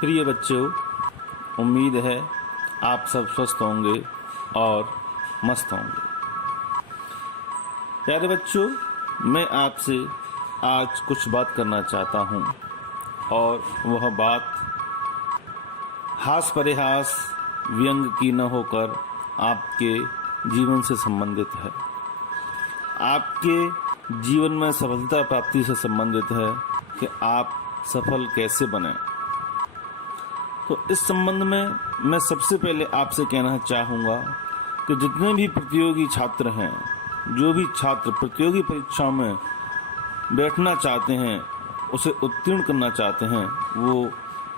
प्रिय बच्चों, उम्मीद है आप सब स्वस्थ होंगे और मस्त होंगे। प्यारे बच्चों, मैं आपसे आज कुछ बात करना चाहता हूँ और वह बात हास परिहास व्यंग की न होकर आपके जीवन से संबंधित है। आपके जीवन में सफलता प्राप्ति से संबंधित है कि आप सफल कैसे बने। तो इस संबंध में मैं सबसे पहले आपसे कहना चाहूँगा कि जितने भी प्रतियोगी छात्र हैं, जो भी छात्र प्रतियोगी परीक्षाओं में बैठना चाहते हैं, उसे उत्तीर्ण करना चाहते हैं, वो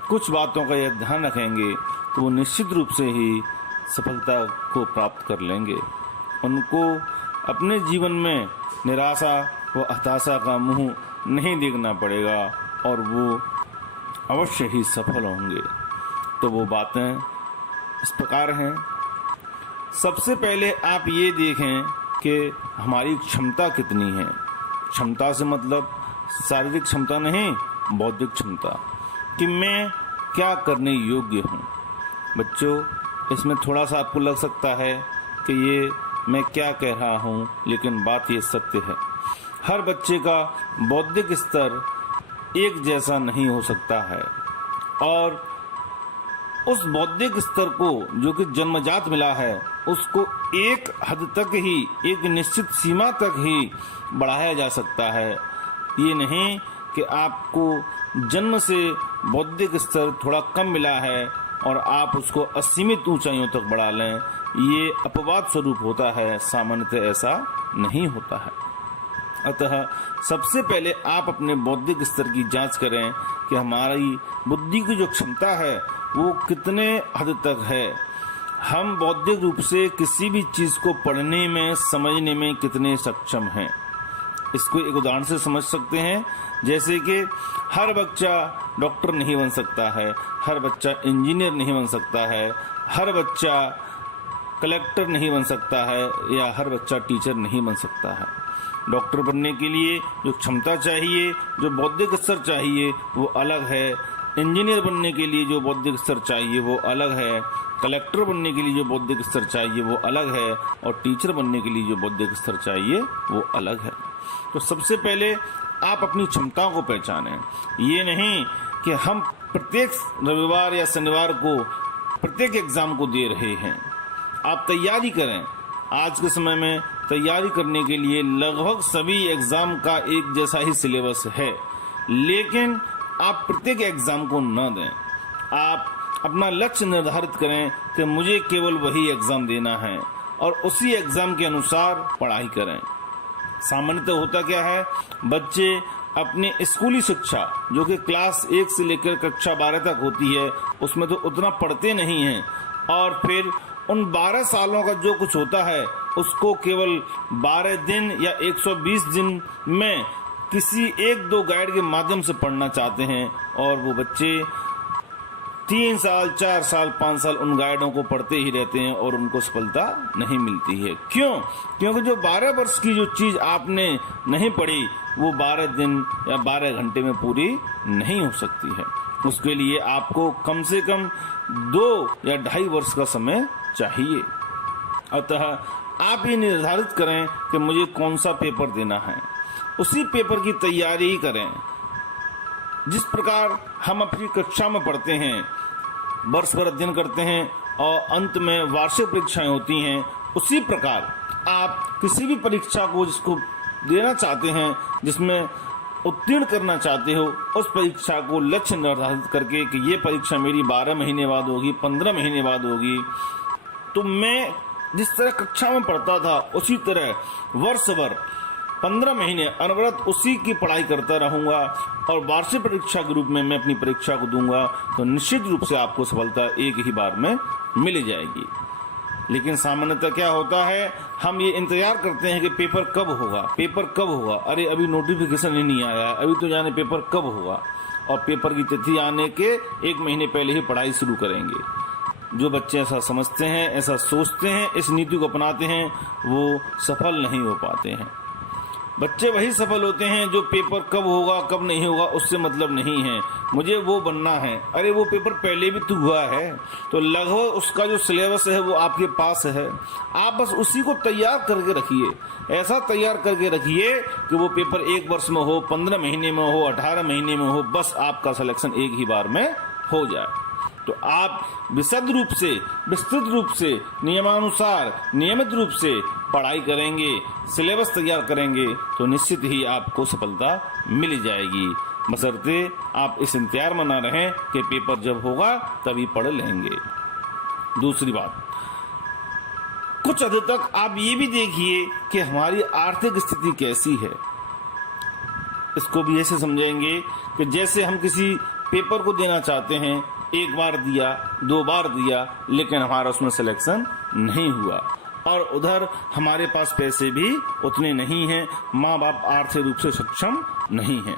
कुछ बातों का यह ध्यान रखेंगे तो वो निश्चित रूप से ही सफलता को प्राप्त कर लेंगे। उनको अपने जीवन में निराशा व हताशा का मुंह नहीं देखना पड़ेगा और वो अवश्य ही सफल होंगे। तो वो बातें इस प्रकार हैं। सबसे पहले आप ये देखें कि हमारी क्षमता कितनी है। क्षमता से मतलब शारीरिक क्षमता नहीं, बौद्धिक क्षमता, कि मैं क्या करने योग्य हूँ। बच्चों, इसमें थोड़ा सा आपको लग सकता है कि ये मैं क्या कह रहा हूँ, लेकिन बात ये सत्य है। हर बच्चे का बौद्धिक स्तर एक जैसा नहीं हो सकता है और उस बौद्धिक स्तर को जो कि जन्मजात मिला है, उसको एक हद तक ही, एक निश्चित सीमा तक ही बढ़ाया जा सकता है। ये नहीं कि आपको जन्म से बौद्धिक स्तर थोड़ा कम मिला है और आप उसको असीमित ऊंचाइयों तक बढ़ा लें। ये अपवाद स्वरूप होता है, सामान्यतः ऐसा नहीं होता है। अतः सबसे पहले आप अपने बौद्धिक स्तर की जांच करें कि हमारी बुद्धि की जो क्षमता है वो कितने हद तक है। हम बौद्धिक रूप से किसी भी चीज को पढ़ने में, समझने में कितने सक्षम हैं। इसको एक उदाहरण से समझ सकते हैं। जैसे कि हर बच्चा डॉक्टर नहीं बन सकता है, हर बच्चा इंजीनियर नहीं बन सकता है, हर बच्चा कलेक्टर नहीं बन सकता है या हर बच्चा टीचर नहीं बन सकता है। डॉक्टर बनने के लिए जो क्षमता चाहिए, जो बौद्धिक स्तर चाहिए, वो अलग है। इंजीनियर बनने के लिए जो बौद्धिक स्तर चाहिए वो अलग है। कलेक्टर बनने के लिए जो बौद्धिक स्तर चाहिए वो अलग है और टीचर बनने के लिए जो बौद्धिक स्तर चाहिए वो अलग है। तो सबसे पहले आप अपनी क्षमताओं को पहचानें। ये नहीं कि हम प्रत्येक रविवार या शनिवार को प्रत्येक एग्जाम को दे रहे हैं। आप तैयारी करें। आज के समय में तैयारी करने के लिए लगभग सभी एग्जाम का एक जैसा ही सिलेबस है, लेकिन आप प्रत्येक एग्जाम को न दें। आप अपना लक्ष्य निर्धारित करें कि मुझे केवल वही एग्जाम देना है और उसी एग्जाम के अनुसार पढ़ाई करें। सामान्यतः होता क्या है, बच्चे अपनी स्कूली शिक्षा जो कि क्लास 1 से लेकर कक्षा 12 तक होती है, उसमें तो उतना पढ़ते नहीं हैं और फिर उन 12 सालों का जो कुछ होता है उसको केवल 12 दिन या 120 दिन में किसी 1-2 गाइड के माध्यम से पढ़ना चाहते हैं और वो बच्चे 3 साल, 4 साल, 5 साल उन गाइडों को पढ़ते ही रहते हैं और उनको सफलता नहीं मिलती है। क्यों? क्योंकि जो 12 वर्ष की जो चीज आपने नहीं पढ़ी वो 12 दिन या 12 घंटे में पूरी नहीं हो सकती है। उसके लिए आपको कम से कम 2 या 2.5 वर्ष का समय चाहिए। अतः आप ये निर्धारित करें कि मुझे कौन सा पेपर देना है, उसी पेपर की तैयारी करें। जिस प्रकार हम अपनी कक्षा में पढ़ते हैं, वर्ष भर अध्ययन करते हैं और अंत में वार्षिक परीक्षाएं होती हैं, उसी प्रकार आप किसी भी परीक्षा को जिसको देना चाहते हैं, जिसमें उत्तीर्ण करना चाहते हो, उस परीक्षा को लक्ष्य निर्धारित करके कि ये परीक्षा मेरी 12 महीने बाद होगी, 15 महीने बाद होगी। तो मैं जिस तरह कक्षा में पढ़ता था उसी तरह वर्ष भर 15 महीने अनवरत उसी की पढ़ाई करता रहूंगा और वार्षिक परीक्षा के रूप में मैं अपनी परीक्षा को दूंगा, तो निश्चित रूप से आपको सफलता एक ही बार में मिल जाएगी। लेकिन सामान्यतः क्या होता है, हम ये इंतजार करते हैं कि पेपर कब होगा, पेपर कब होगा। अरे अभी नोटिफिकेशन ही नहीं आया है, अभी तो जाने पेपर कब होगा, और पेपर की तिथि आने के 1 महीने पहले ही पढ़ाई शुरू करेंगे। जो बच्चे ऐसा समझते हैं, ऐसा सोचते हैं, इस नीति को अपनाते हैं, वो सफल नहीं हो पाते हैं। बच्चे वही सफल होते हैं जो पेपर कब होगा कब नहीं होगा उससे मतलब नहीं है, मुझे वो बनना है। अरे वो पेपर पहले भी तो हुआ है, तो लगभग उसका जो सिलेबस है वो आपके पास है, आप बस उसी को तैयार करके रखिए। ऐसा तैयार करके रखिए कि वो पेपर 1 वर्ष में हो, 15 महीने में हो, 18 महीने में हो, बस आपका सिलेक्शन एक ही बार में हो जाए। तो आप विशद रूप से, विस्तृत रूप से, नियमानुसार, नियमित रूप से पढ़ाई करेंगे, सिलेबस तैयार करेंगे तो निश्चित ही आपको सफलता मिल जाएगी, बशर्ते आप इस इंतजार में ना रहें कि पेपर जब होगा तभी पढ़ लेंगे। दूसरी बात, कुछ हद तक आप ये भी देखिए कि हमारी आर्थिक स्थिति कैसी है। इसको भी ऐसे समझेंगे कि जैसे हम किसी पेपर को देना चाहते हैं, 1 बार दिया, 2 बार दिया, लेकिन हमारा उसमें सिलेक्शन नहीं हुआ और उधर हमारे पास पैसे भी उतने नहीं हैं, माँ बाप आर्थिक रूप से सक्षम नहीं हैं।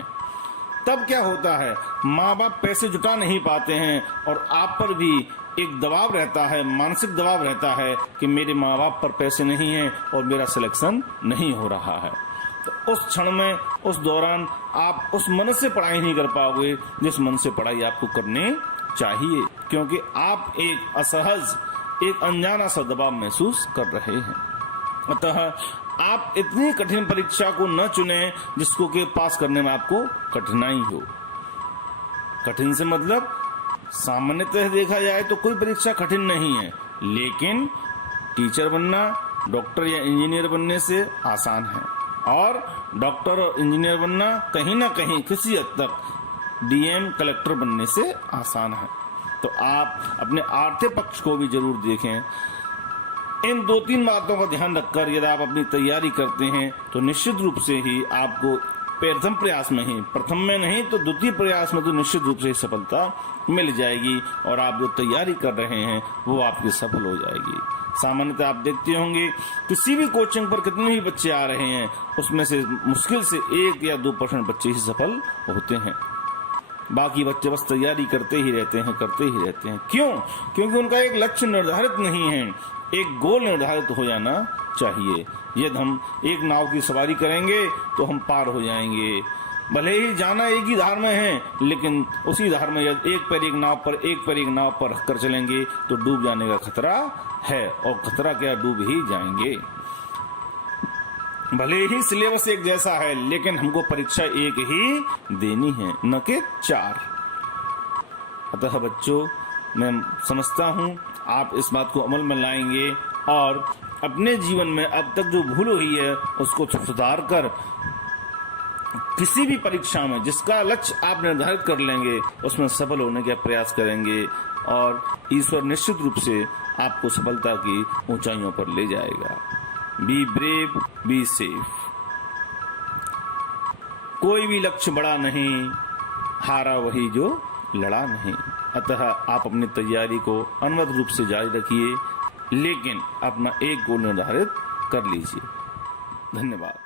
तब क्या होता है, माँ बाप पैसे जुटा नहीं पाते हैं और आप पर भी एक दबाव रहता है, मानसिक दबाव रहता है कि मेरे माँ बाप पर पैसे नहीं हैं और मेरा सिलेक्शन नहीं हो रहा है। तो उस क्षण में, उस दौरान आप उस मन से पढ़ाई नहीं कर पाओगे जिस मन से पढ़ाई आपको करनी चाहिए, क्योंकि आप एक असहज, एक अनजाना सा दबाव महसूस कर रहे हैं। अतः आप इतनी कठिन परीक्षा को न चुनें जिसको कि पास करने में आपको कठिनाई हो। कठिन से मतलब सामान्यतः देखा जाए तो कोई परीक्षा कठिन नहीं है, लेकिन टीचर बनना डॉक्टर या इंजीनियर बनने से आसान है और डॉक्टर और इंजीनियर बनना कहीं ना कहीं किसी हद तक डीएम, कलेक्टर बनने से आसान है। तो आप अपने आर्थिक पक्ष को भी जरूर देखें। इन 2-3 बातों का ध्यान रखकर यदि आप अपनी तैयारी करते हैं तो निश्चित रूप से ही आपको प्रथम प्रयास में ही, प्रथम में नहीं तो द्वितीय प्रयास में तो निश्चित रूप से सफलता मिल जाएगी और आप जो तैयारी कर रहे हैं वो आपकी सफल हो जाएगी। सामान्यतः आप देखते होंगे किसी भी कोचिंग पर कितने भी बच्चे आ रहे हैं, उसमें से मुश्किल से 1 या 2% बच्चे ही सफल होते हैं, बाकी बच्चे बस तैयारी करते ही रहते हैं। क्यों? क्योंकि उनका एक लक्ष्य निर्धारित नहीं है, एक गोल निर्धारित हो जाना चाहिए। यदि हम एक नाव की सवारी करेंगे तो हम पार हो जाएंगे, भले ही जाना एक ही धार में है, लेकिन उसी धार में यदि एक पैर एक नाव पर रखकर चलेंगे तो डूब जाने का खतरा है, और खतरा क्या, डूब ही जाएंगे। भले ही सिलेबस एक जैसा है, लेकिन हमको परीक्षा एक ही देनी है, न कि 4। अतः बच्चों, मैं समझता हूँ आप इस बात को अमल में लाएंगे और अपने जीवन में अब तक जो भूल हुई है उसको सुधार कर किसी भी परीक्षा में जिसका लक्ष्य आप निर्धारित कर लेंगे उसमें सफल होने का प्रयास करेंगे और ईश्वर निश्चित रूप से आपको सफलता की ऊंचाइयों पर ले जाएगा। Be brave, be safe. कोई भी लक्ष्य बड़ा नहीं, हारा वही जो लड़ा नहीं। अतः आप अपनी तैयारी को अनवरत रूप से जारी रखिए, लेकिन अपना एक गोल निर्धारित कर लीजिए। धन्यवाद।